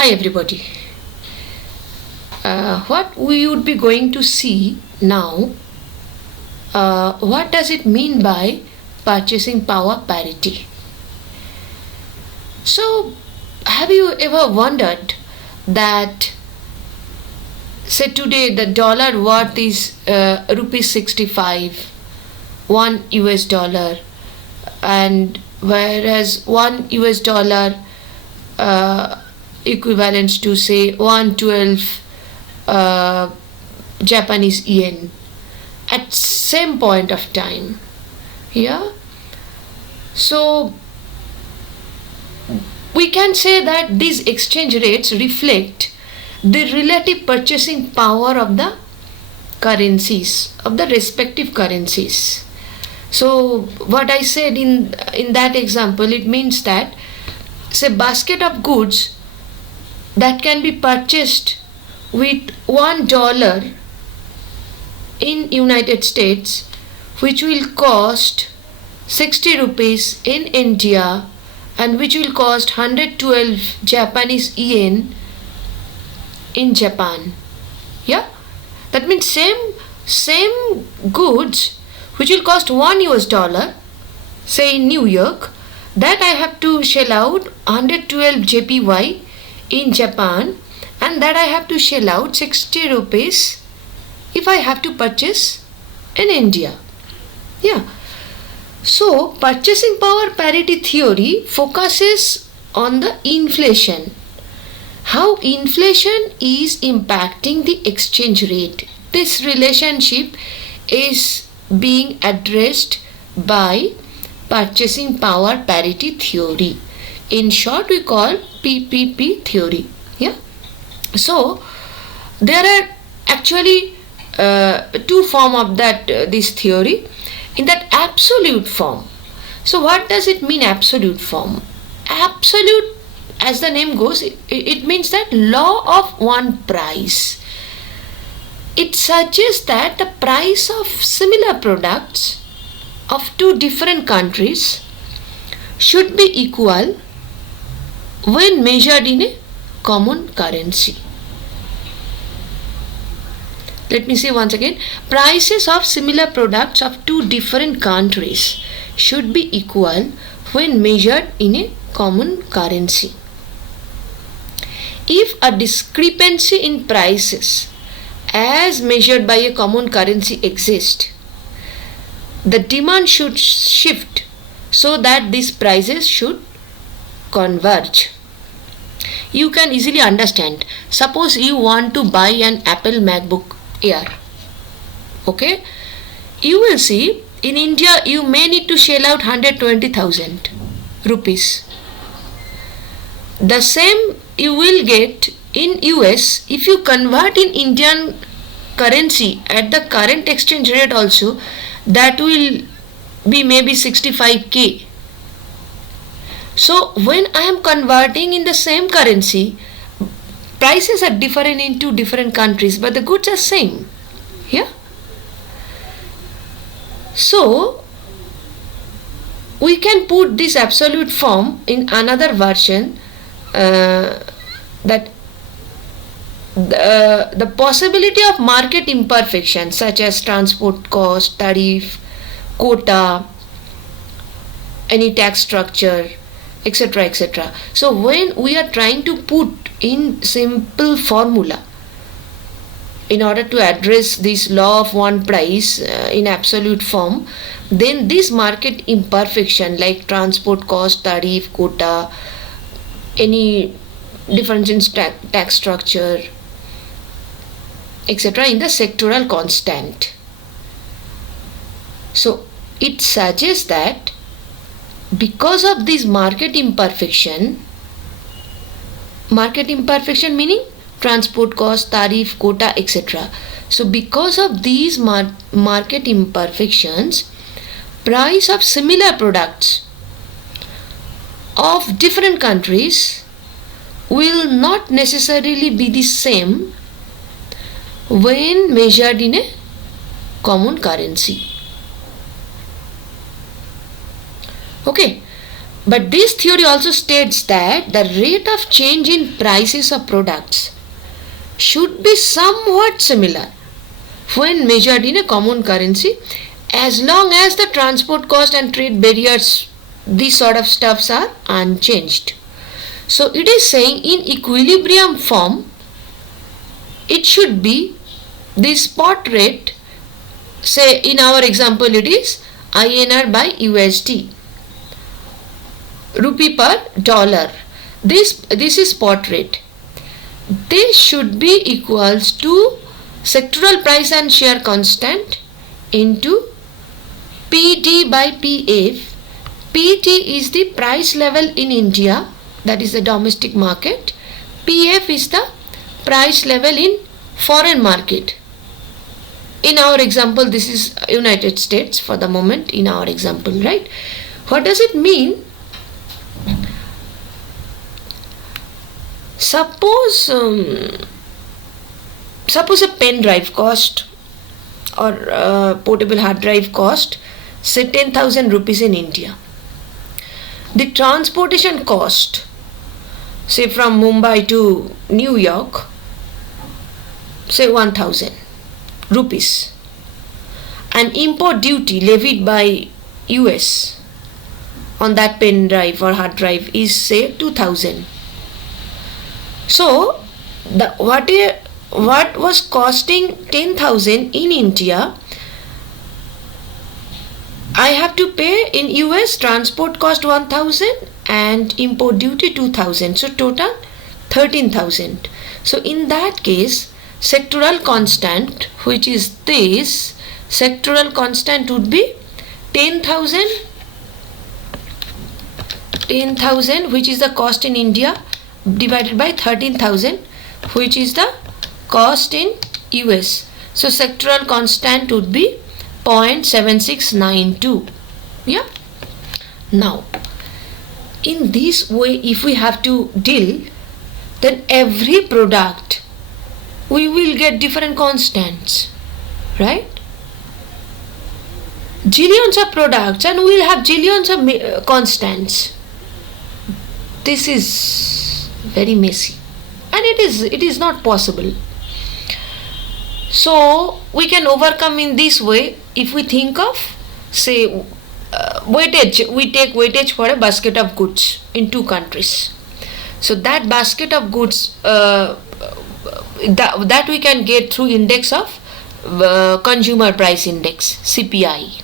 Hi everybody. What we would be going to see now, what does it mean by purchasing power parity? So, have you ever wondered that, say today the dollar worth is rupees 65, 1 US dollar, and whereas 1 US dollar equivalents to say 112 Japanese yen at same point of time. Yeah, so we can say that these exchange rates reflect the relative purchasing power of the currencies, of the respective currencies. So what I said in that example, it means that say basket of goods that can be purchased with $1 in United States, which will cost 60 rupees in India, and which will cost 112 Japanese yen in Japan. Yeah, that means same goods which will cost 1 US dollar, say in New York, that I have to shell out 112 JPY in Japan, and that I have to shell out 60 rupees if I have to purchase in India. Yeah. So purchasing power parity theory focuses on the inflation, how inflation is impacting the exchange rate. This relationship is being addressed by purchasing power parity theory. In short, we call PPP theory. Yeah. So there are actually two forms of this theory. In that absolute form. So what does it mean, absolute form? Absolute, as the name goes, it means that law of one price. It suggests that the price of similar products of two different countries should be equal when measured in a common currency. Let me say once again, prices of similar products of two different countries should be equal when measured in a common currency. If a discrepancy in prices as measured by a common currency exists, the demand should shift so that these prices should converge. You can easily understand. Suppose you want to buy an Apple MacBook Air. Okay, you will see in India you may need to shell out 120,000 rupees. The same you will get in US if you convert in Indian currency at the current exchange rate also, that will be maybe 65k. So when I am converting in the same currency, prices are different in two different countries, but the goods are same. Yeah. So we can put this absolute form in another version, that the possibility of market imperfections such as transport cost, tariff, quota, any tax structure, etc., etc. So when we are trying to put in simple formula in order to address this law of one price in absolute form, then this market imperfection like transport cost, tariff, quota, any difference in tax structure, etc., in the sectoral constant. So it suggests that because of this market imperfection meaning transport cost, tariff, quota, etc. So because of these market imperfections, price of similar products of different countries will not necessarily be the same when measured in a common currency. Okay, But this theory also states that the rate of change in prices of products should be somewhat similar when measured in a common currency, as long as the transport cost and trade barriers, these sort of stuffs, are unchanged. So it is saying in equilibrium form, it should be the spot rate, say in our example it is INR by USD, rupee per dollar. This is spot rate. This should be equals to sectoral price and share constant into PT by PF. PT is the price level in India, that is the domestic market. PF is the price level in foreign market. In our example, this is United States for the moment in our example, right? What does it mean? Suppose a pen drive cost or portable hard drive cost say 10,000 rupees in India. The transportation cost, say from Mumbai to New York, say 1,000 rupees, and import duty levied by US on that pen drive or hard drive is say 2,000. So what was costing 10,000 in India, I have to pay in US transport cost 1,000 and import duty 2,000, so total 13,000. So in that case, sectoral constant, which is this, sectoral constant would be 10,000, which is the cost in India, divided by 13,000, which is the cost in US. So sectoral constant would be 0.7692. Yeah. Now, in this way, if we have to deal, then every product we will get different constants, right? Jillions of products and we will have jillions of constants. This is very messy, and it is not possible. So we can overcome in this way if we think of, say, weightage. We take weightage for a basket of goods in two countries. So that basket of goods that we can get through index of consumer price index, CPI.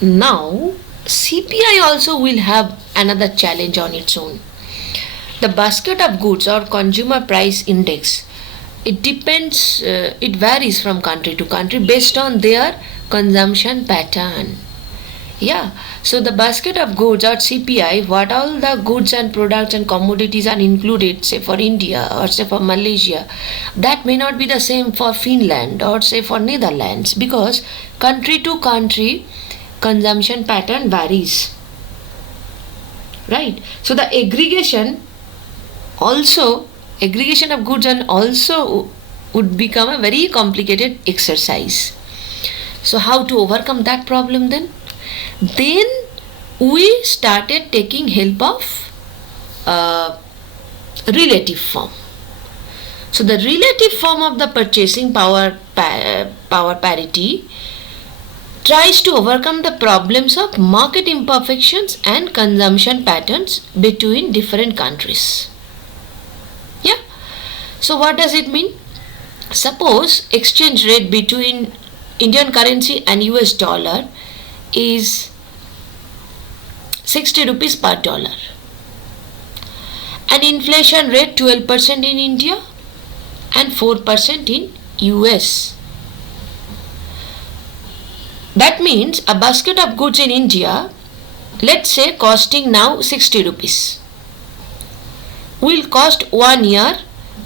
Now CPI also will have another challenge on its own. The basket of goods or consumer price index, it depends, it varies from country to country based on their consumption pattern. Yeah, so the basket of goods or CPI, what all the goods and products and commodities are included, say for India or say for Malaysia, that may not be the same for Finland or say for Netherlands, because country to country consumption pattern varies, right? So the aggregation of goods and also would become a very complicated exercise. So how to overcome that problem then? Then we started taking help of relative form. So the relative form of the purchasing power parity tries to overcome the problems of market imperfections and consumption patterns between different countries. Yeah. So what does it mean? Suppose exchange rate between Indian currency and US dollar is 60 rupees per dollar, and inflation rate 12% in India and 4% in US. That means a basket of goods in India, let's say costing now 60 rupees, will cost 1 year.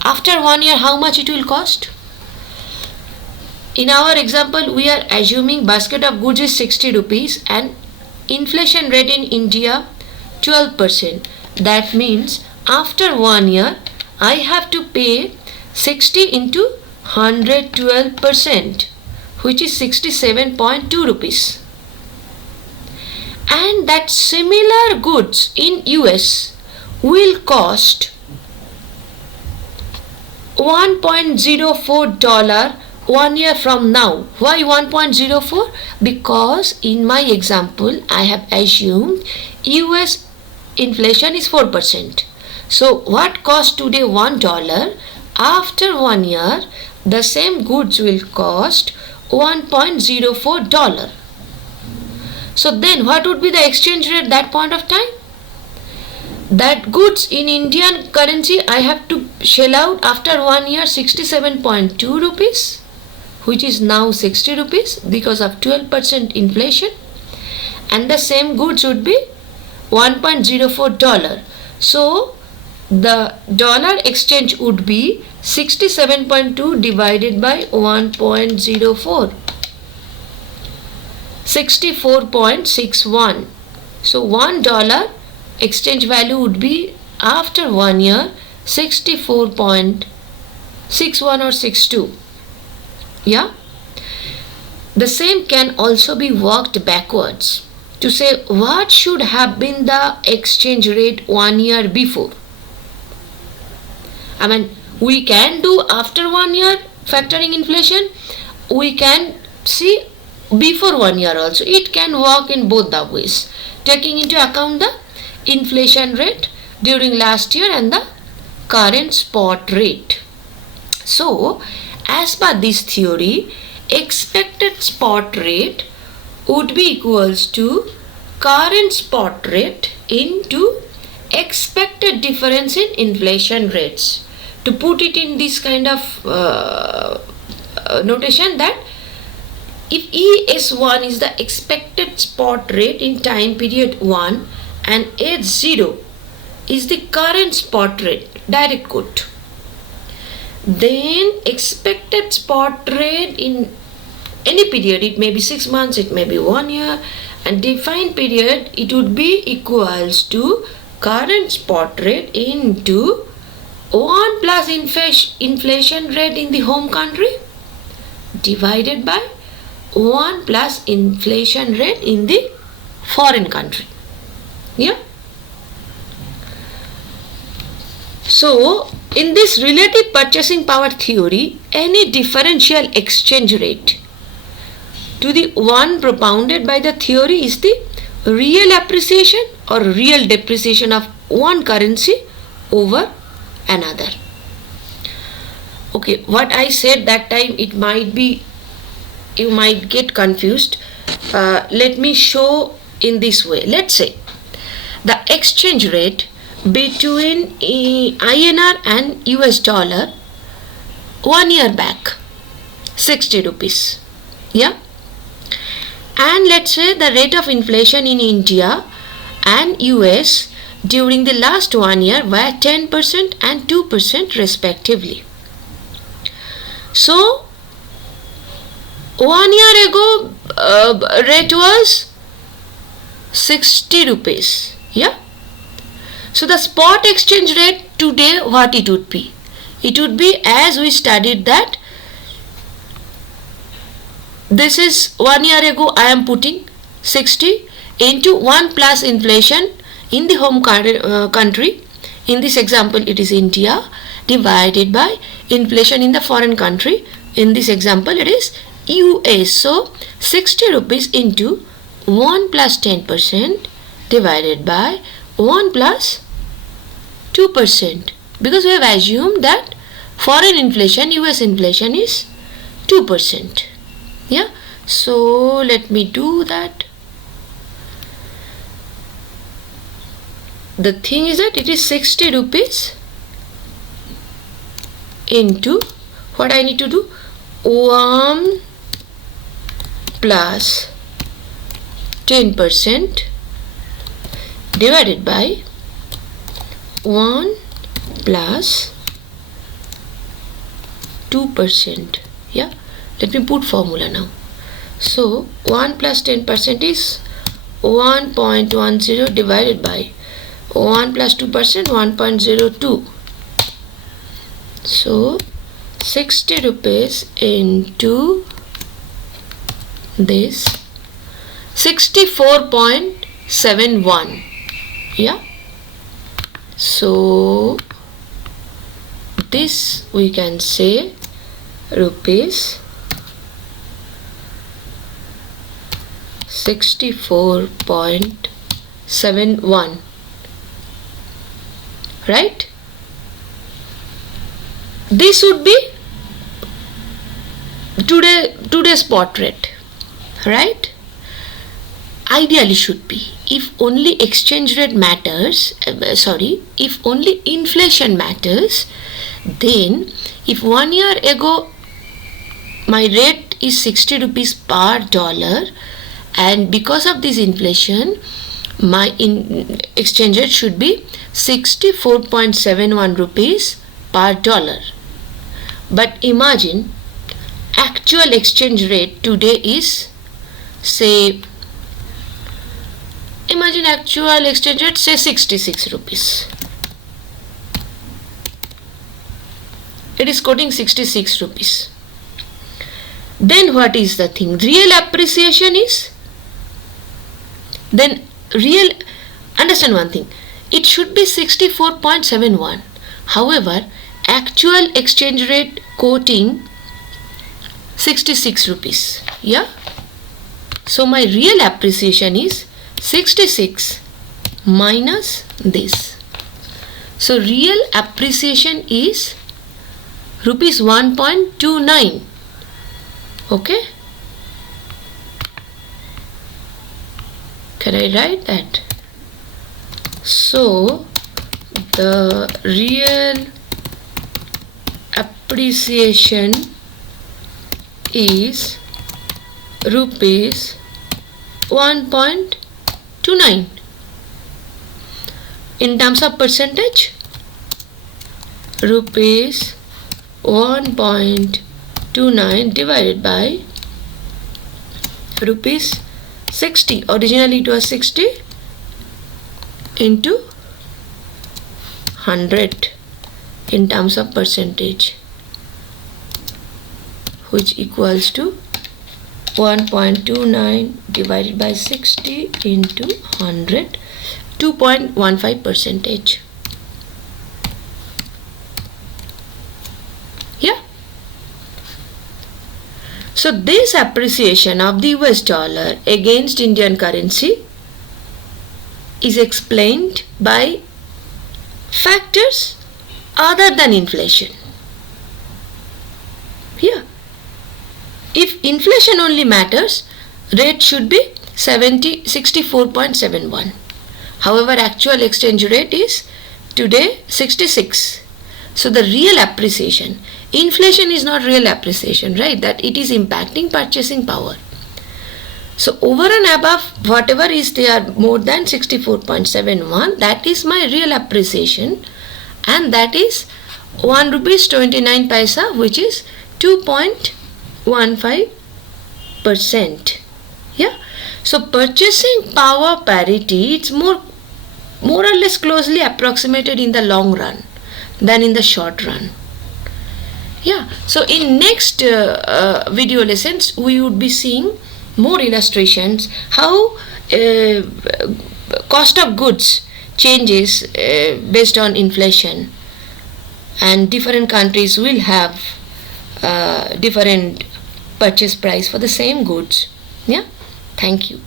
After 1 year, how much it will cost? In our example, we are assuming basket of goods is 60 rupees and inflation rate in India 12%. That means after 1 year, I have to pay 60 into 112%, which is 67.2 rupees. and that similar goods in US will cost $1.04 1 year from now. Why 1.04? Because in my example I have assumed US inflation is 4%. So what cost today $1, after 1 year the same goods will cost $1.04. So then what would be the exchange rate at that point of time? That goods in Indian currency I have to shell out after 1 year 67.2 rupees, which is now 60 rupees because of 12% inflation, and the same goods would be $1.04. So the dollar exchange would be 67.2 divided by 1.04, 64.61. So $1 exchange value would be after 1 year 64.61 or 62. Yeah, the same can also be worked backwards to say what should have been the exchange rate 1 year before. I mean, we can do after 1 year factoring inflation, we can see before 1 year also. It can work in both the ways, taking into account the inflation rate during last year and the current spot rate. So as per this theory, expected spot rate would be equals to current spot rate into expected difference in inflation rates. To put it in this kind of notation, that if ES1 is the expected spot rate in time period 1 and H0 is the current spot rate, direct quote, then expected spot rate in any period, it may be 6 months, it may be 1 year, and defined period, it would be equals to current spot rate into 1 plus inflation rate in the home country divided by 1 plus inflation rate in the foreign country. Yeah. So in this relative purchasing power theory, any differential exchange rate to the one propounded by the theory is the real appreciation or real depreciation of one currency over another. Okay, what I said that time, it might be, you might get confused. Let me show in this way. Let's say the exchange rate between INR and US dollar 1 year back, 60 rupees. Yeah. And let's say the rate of inflation in India and US during the last 1 year were 10% and 2% respectively. So 1 year ago rate was 60 rupees. Yeah. So the spot exchange rate today, what it would be? It would be, as we studied, that this is 1 year ago I am putting 60 into 1 plus inflation in the home country. In this example it is India, divided by inflation in the foreign country. In this example it is US. So 60 rupees into 1 plus 10% divided by 1 plus 2%, because we have assumed that foreign inflation, US inflation is 2%. Yeah, so let me do that. The thing is that it is 60 rupees into, what I need to do, 1 plus 10% divided by 1 plus 2%. Yeah, let me put formula now. So 1 plus 10% is 1.10 divided by 1 plus 2%, 1.02. So 60 rupees into this 64.61 2.71. Yeah, so this we can say rupees 64.71, right? This would be today's spot rate, right? Ideally should be. If only exchange rate matters, if only inflation matters, then if 1 year ago my rate is 60 rupees per dollar, and because of this inflation my exchange rate should be 64.71 rupees per dollar. But imagine actual exchange rate today is, say, imagine actual exchange rate, say 66 rupees. It is quoting 66 rupees. Then what is the thing? Real appreciation is, then real, understand one thing, it should be 64.71. However, actual exchange rate quoting 66 rupees. Yeah. So my real appreciation is 66 minus this. So real appreciation is rupees 1.29. Okay. Can I write that? So the real appreciation is rupees 1.29. In terms of percentage, rupees 1.29 divided by rupees 60. Originally it was 60 into 100 in terms of percentage, which equals to 1.29 divided by 60 into 100, 2.15 percentage. Yeah. So this appreciation of the US dollar against Indian currency is explained by factors other than inflation. Yeah. If inflation only matters, rate should be 64.71. However, actual exchange rate is today 66. So the real appreciation, inflation is not real appreciation, right? That it is impacting purchasing power. So over and above whatever is there more than 64.71, that is my real appreciation, and that is 1 rupees 29 paisa, which is 2.15%. Yeah. So purchasing power parity, it's more or less closely approximated in the long run than in the short run. Yeah. So in next video lessons we would be seeing more illustrations how cost of goods changes based on inflation, and different countries will have different purchase price for the same goods. Yeah. Thank you.